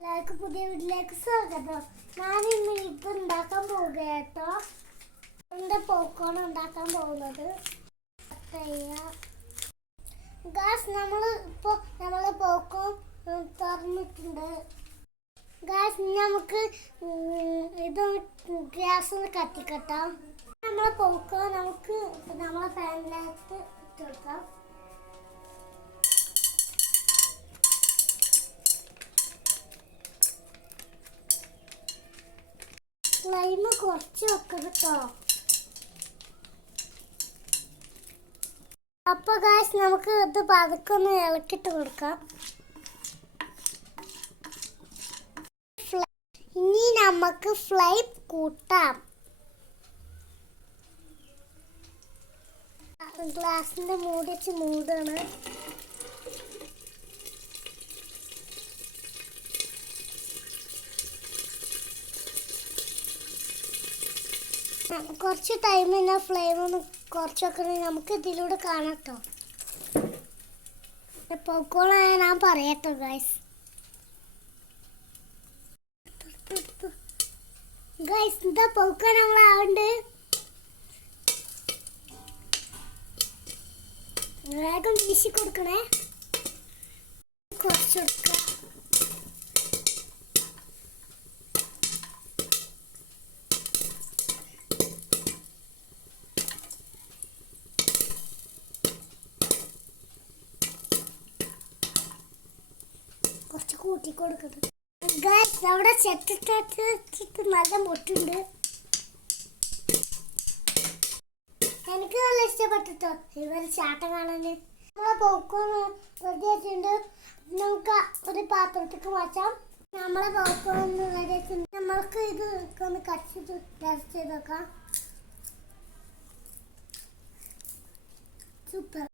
എല്ലാവർക്കും പുതിയ വീട്ടിലേക്ക് സ്വാഗതം. ഞാനിന്ന് ഇത് ഉണ്ടാക്കാൻ പോവുകട്ടോ. എൻ്റെ പോപ്കോൺ ഉണ്ടാക്കാൻ പോകുന്നത് ഗാസ് നമ്മൾ പോപ്കോൺ തുറന്നിട്ടുണ്ട്. ഗാസ് നമുക്ക് ഇത് ഗ്യാസ് കത്തിക്കട്ടാം. നമ്മളെ പോപ്കോൺ നമുക്ക് നമ്മളെ പാനിലേക്ക് ഇട്ട് കൊടുക്കാം. ഫ്ലെയിം കുറച്ച് വെക്കണം കേട്ടോ. അപ്പോൾ ഗായ്സ് നമുക്ക് ഇത് പതുക്കെ ഒന്ന് ഇളക്കിട്ട് കൊടുക്കാം. ഇനി നമുക്ക് ഫ്ലെയിം കൂട്ടാം. ഗ്ലാസിന്റെ മൂടി വെച്ച് മൂടാണ്. കുറച്ച് ടൈം ഫ്ലെയിം ഒന്ന് കുറച്ചൊക്കെ നമുക്ക് ഇതിലൂടെ കാണാം കേട്ടോ. പോപ്കോൺ ആയ ഞാൻ പറയട്ടോ ഗൈസ്. ഗൈസ് എന്താ പോപ്കോൺ നമ്മളാവുണ്ട്. വേഗം വീശി കൊടുക്കണേ. കുറച്ച് കൊടുക്കുക. കുറച്ച് കൂട്ടി കൊടുക്കണം. ഗൈസ് അവിടെ ചെത്തിട്ട് നല്ല മുട്ടുണ്ട്. എനിക്ക് നല്ല ഇഷ്ടപ്പെട്ടിട്ടോ ഇവർ ചാട്ടം കാണാന്. നമ്മളെ പോപ്കോൺ റെഡി ആയിട്ടുണ്ട്. നമുക്ക് ഒരു പാത്രത്തേക്ക് മാറ്റാം. നമ്മളെ പോപ്കോൺ റെഡി ആയിട്ടുണ്ട്. നമ്മൾക്ക് ഇത് ഒന്ന് കട്ട് ചെയ്ത് ടേസ്റ്റ് ചെയ്ത് നോക്കാം. സൂപ്പർ.